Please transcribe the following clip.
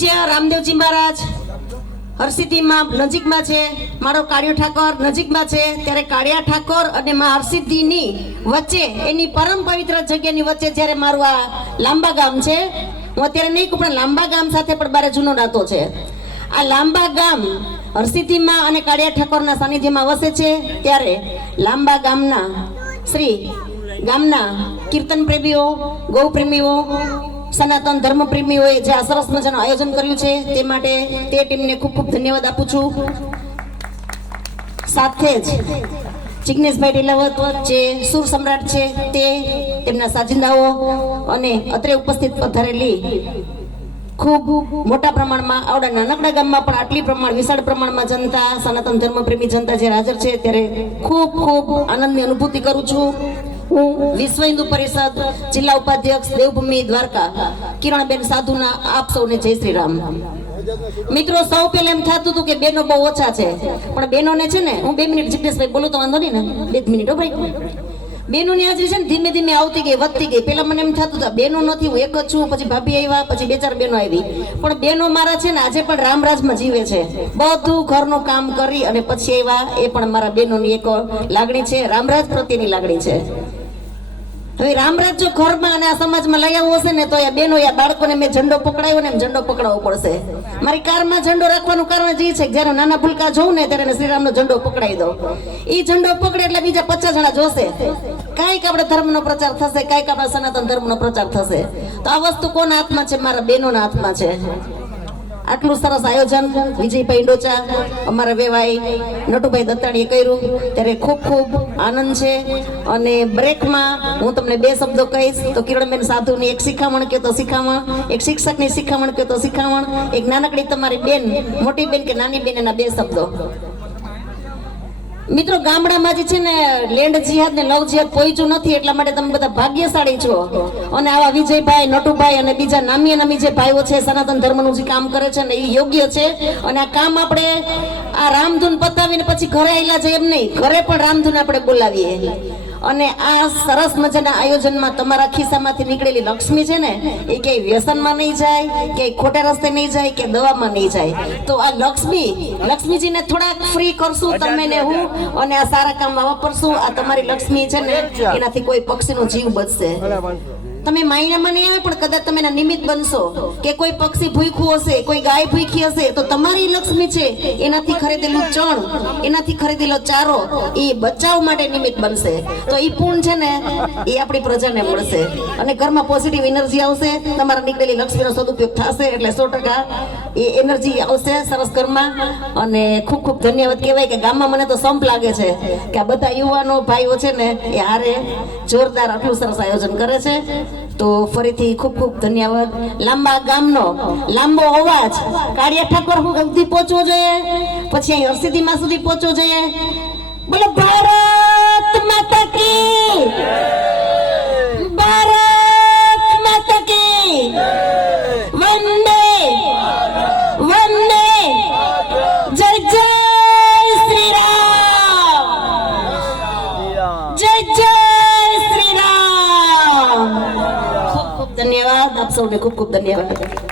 પૂજ્ય રામદેવજી મહારાજ હરસિદ્ધિમાં નજીકમાં છે, મારો કાળિયો ઠાકોર નજીકમાં છે, ત્યારે કાળિયા ઠાકોર અને મા હરસિદ્ધિની વચ્ચે એની પરમ પવિત્ર જગ્યાની વચ્ચે જ્યારે મારું આ લાંબા ગામ છે, હું અત્યારે નહીં કહું પણ લાંબા ગામ સાથે પણ બારે જૂનો નાતો છે. આ લાંબા ગામ હરસિદ્ધિમાં અને કાળિયા ઠાકોરના સાનિધ્યમાં વસે છે. ત્યારે લાંબા ગામના શ્રી ગામના કીર્તન પ્રેમીઓ, ગૌ પ્રેમીઓ, સનાતન ધર્મ પ્રેમીઓએ જે આ સરસ મજાનું આયોજન કર્યું છે તે માટે તે ટીમને ખૂબ ખૂબ ધન્યવાદ આપું છું. સાથે જ જિગ્નેશભાઈ ઢીલાવત જે સુર સમ્રાટ છે તે, તેમના સાજિંદાઓ અને અત્રે ઉપસ્થિત પધારેલી ખૂબ મોટા પ્રમાણમાં આવડા નાનકડા ગામમાં પણ આટલી વિશાળ પ્રમાણમાં જનતા, સનાતન ધર્મ પ્રેમી જનતા જે હાજર છે ત્યારે ખૂબ ખૂબ આનંદની અનુભૂતિ કરું છું. હું વિશ્વ હિન્દુ પરિષદ જિલ્લા ઉપાધ્યક્ષ દેવભૂમિ દ્વારકા કિરણબેન સાધુના આપ સૌને જય શ્રી રામ. મિત્રો, સૌ પહેલા એમ થતું હતું કે બેનો બહુ ઓછા છે, પણ બેનોને છે ને, હું 2 મિનિટ જિગ્નેશભાઈ બોલું તો વાંધો નહીં ને, 2 મિનિટ હો ભાઈ. બેનોની હાજરી છે ને ધીમે ધીમે આવતી ગઈ, વધતી ગઈ. પેલા મને એમ થતું હતું બેનો નથી, હું એક જ છું, પછી ભાભી આવ્યા, પછી 2-4 બેનો આવી, પણ બેનો મારા છે ને આજે પણ રામરાજમાં જીવે છે. બધું ઘરનું કામ કરી અને પછી આવ્યા, એ પણ મારા બેનોની એક લાગણી છે, રામરાજ પ્રત્યેની લાગણી છે. હવે રામરાજ જો ઘરમાં અને આ સમાજમાં લઈ આવવો હશે ને તો આ બેનો યા બાળકોને મેં ઝંડો પકડાયો ને એમ ઝંડો પકડાવવો પડશે. મારી કારમાં ઝંડો રાખવાનું કારણ જ એ છે કે જ્યારે નાના ભૂલકા જોઉં ને ત્યારે શ્રીરામનો ઝંડો પકડાઈ દો. એ ઝંડો પકડે એટલે બીજા 50 જણા જોશે, કાંઈક આપણે ધર્મનો પ્રચાર થશે, કાંઈક આપણા સનાતન ધર્મનો પ્રચાર થશે. તો આ વસ્તુ કોના હાથમાં છે? મારા બેનોના હાથમાં છે. આટલું સરસ આયોજન વિજયભાઈ ડોચા, અમારા વેવાઈ નટુભાઈ દત્તાણીએ કર્યું ત્યારે ખૂબ ખૂબ આનંદ છે. અને બ્રેકમાં હું તમને 2 શબ્દો કહીશ. તો કિરણબેન સાધુની એક શિખામણ કહે તો શિખામણ, એક શિક્ષકની શિખામણ કહે તો શિખામણ, એક નાનકડી તમારી બેન, મોટી બેન કે નાની બેન, એના 2 શબ્દો. મિત્રો, ગામડામાં જે છે ને લેન્ડ જિહાદ ને લવ જિહાદ પહોંચ્યું નથી, એટલા માટે તમે બધા ભાગ્યશાળી છો. અને આવા વિજયભાઈ, નટુભાઈ અને બીજા નામી નામી જે ભાઈઓ છે સનાતન ધર્મનું જે કામ કરે છે ને એ યોગ્ય છે. અને આ કામ આપણે આ રામધૂન પતાવીને પછી ઘરે આવેલા છે એમ નહીં, ઘરે પણ રામધૂન આપણે બોલાવીએ. અને આ સરસ મજાના આયોજનમાં તમારા ખિસ્સામાંથી નીકળેલી લક્ષ્મી છે ને એ ક્યાંય વ્યસનમાં નહીં જાય, ક્યાંય ખોટા રસ્તે નહીં જાય, કે દવામાં નહીં જાય. તો આ લક્ષ્મીજીને થોડાક ફ્રી કરશું તમે ને હું, અને આ સારા કામમાં વાપરશું. આ તમારી લક્ષ્મી છે ને એનાથી કોઈ પક્ષીનો જીવ બચશે. તમે માયનામાં નહીં આવે પણ કદાચ તમે એના નિમિત્ત બનશો, કે કોઈ પક્ષી ભૂખ્યું હશે, કોઈ ગાય ભૂખી હશે, તો તમારી લક્ષ્મી છે એનાથી ખરીદેલું ચણ, એનાથી ખરીદેલો ચારો એ બચાવ માટે નિમિત્ત બનશે. તો એ પૂર્ણ છે ને એ આપણી પ્રજાને મળશે અને ઘરમાં પોઝિટિવ એનર્જી આવશે. તમારા નીકળેલી લક્ષ્મીનો સદુપયોગ થશે એટલે 100% એ એનર્જી આવશે સરસ ઘરમાં. અને ખૂબ ખૂબ ધન્યવાદ કહેવાય કે ગામમાં મને તો સંપ લાગે છે કે આ બધા યુવાનો ભાઈઓ છે ને એ હારે જોરદાર આટલું સરસ આયોજન કરે છે. તો ફરીથી ખૂબ ખૂબ ધન્યવાદ. લાંબા ગામનો લાંબો અવાજ કાળિયા ઠાકોર સુધી પહોંચવો જોઈએ, પછી અહીં હરસિદ્ધિમાં સુધી પહોંચવો જોઈએ. બોલો ભારત માતા કી, ભારત માતા કી, વંદે વંદે, જય જય શ્રી રામ, જય જય શ્રી રામ. ધન્યવાદ આપ સૌને, ખૂબ ખૂબ ધન્યવાદ.